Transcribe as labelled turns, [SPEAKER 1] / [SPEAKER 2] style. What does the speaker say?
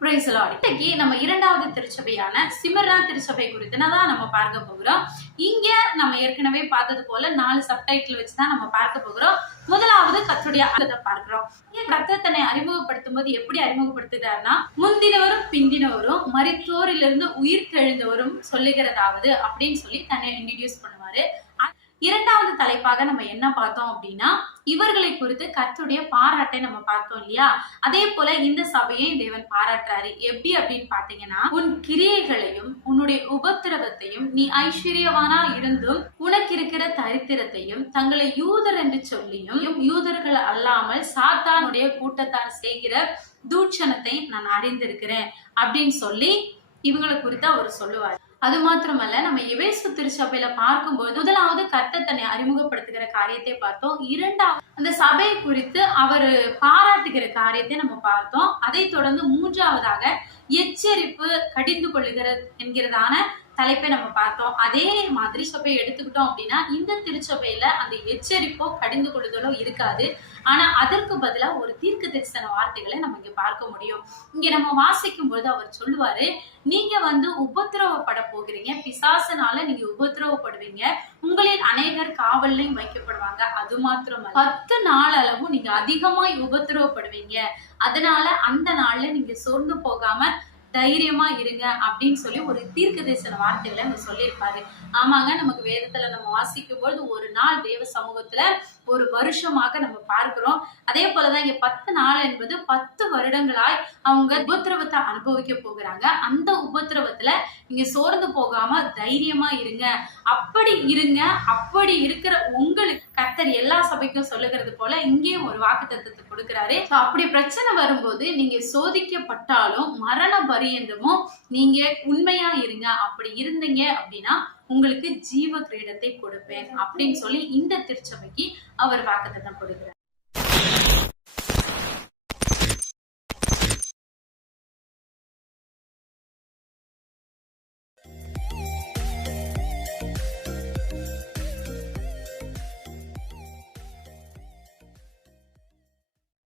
[SPEAKER 1] இன்னைக்கு நம்ம இரண்டாவது திருச்சபையான சிமர்னா திருச்சபை குறித்து தான் நம்ம பார்க்க போகிறோம். இங்க நம்ம ஏற்கனவே பார்த்தது போல நாலு சப்டைட்டில் வச்சு தான் நம்ம பார்க்க போகிறோம். முதலாவது கத்துடைய அர்த்தத்தை பார்க்கிறோம். இங்க தன்னை அறிமுகப்படுத்தும் போது எப்படி அறிமுகப்படுத்துகிறார்னா முந்தினவரும் பிந்தினவரும் மருத்துவரிலிருந்து உயிர் தெழுந்தவரும் சொல்லுகிறதாவது அப்படின்னு சொல்லி தன்னை இன்ட்ரடியூஸ் பண்ணுவாரு. இரண்டாவது தலைப்பாக நம்ம என்ன பார்த்தோம் அப்படின்னா இவர்களை குறித்து கர்த்தருடைய பாராட்டை நம்ம பார்த்தோம் இல்லையா? அதே போல இந்த சபையை தேவன் பாராட்டுறாரு. எப்படி அப்படின்னு பாத்தீங்கன்னா உன் கிரியைகளையும் உன்னுடைய உபத்திரவத்தையும் நீ ஐஸ்வர்யவானா இருந்தும் உனக்கு இருக்கிற தரித்திரத்தையும் தங்களை யூதர் என்று சொல்லியும் யூதர்கள் அல்லாமல் சாத்தானுடைய கூட்டத்தார் செய்கிற தூட்சணத்தை நான் அறிந்திருக்கிறேன் அப்படின்னு சொல்லி இவங்களை குறித்து அவர் சொல்லுவார். அது மாத்திரமல்ல நம்ம எவேசு திருச்சபையில பார்க்கும்போது முதலாவது கர்த்தர் தன்னை அறிமுகப்படுத்துகிற காரியத்தை பார்த்தோம். இரண்டாவது அந்த சபை குறித்து அவர் பாராட்டுகிற காரியத்தை நம்ம பார்த்தோம். அதை தொடர்ந்து மூன்றாவதாக எச்சரிப்பு கடிந்து கொள்ளுகிற என்கிறதான தலைப்பை நம்ம பார்த்தோம். அதே மாதிரி சபையை எடுத்துக்கிட்டோம் அப்படின்னா இந்த திருச்சபையில அந்த எச்சரிப்போ கடிந்து கொள்ளுதலோ இருக்காது. ஆனா அதற்கு பதிலா ஒரு தீர்க்க தரிசன வார்த்தைகளை நம்ம இங்க பார்க்க முடியும். இங்க நம்ம வாசிக்கும் பொழுது அவர் சொல்லுவாரு நீங்க வந்து உபத்திரவப்பட போகிறீங்க. பிசாசனால நீங்க உபத்திரவப்படுவீங்க. உங்களில் அநேகர் காவல்லையும் வைக்கப்படுவாங்க. அது மாத்திரம் பத்து நாள் அளவும் நீங்க அதிகமாய் உபத்திரவப்படுவீங்க. அதனால அந்த நாள்ல நீங்க சோர்ந்து போகாம தைரியமா இருங்க அப்படின்னு சொல்லி ஒரு தீர்க்க தரிசன வார்த்தைகளை அவர் சொல்லியிருப்பாரு. ஆமாங்க நமக்கு வேதத்துல நம்ம வாசிக்கும் பொழுது ஒரு நாள் தேவ சமூகத்துல ஒரு வருஷமாக நம்ம பார்க்கிறோம். அதே போலதான் இங்க பத்து நாள் என்பது பத்து வருடங்களாய் அவங்க உபத்திரவத்தை அனுபவிக்க போகிறாங்க. அந்த உபத்திரவத்துல நீங்க சோர்ந்து போகாம தைரியமா இருங்க. அப்படி இருங்க அப்படி இருக்கிற உங்களுக்கு கர்த்தர் எல்லா சபைக்கும் சொல்லுகிறது போல இங்கேயும் ஒரு வாக்கு தத்துவத்தை கொடுக்கிறாரு அப்படி பிரச்சனை வரும்போது நீங்க சோதிக்கப்பட்டாலும் மரண பரியந்தமும் நீங்க உண்மையா இருங்க. அப்படி இருந்தீங்க அப்படின்னா உங்களுக்கு ஜீவ கிரீடத்தை கொடுப்பேன். அப்படின்னு சொல்லி இந்த திருச்சபைக்கு அவர் வாக்குத்தத்தம் கொடுக்கிறார்.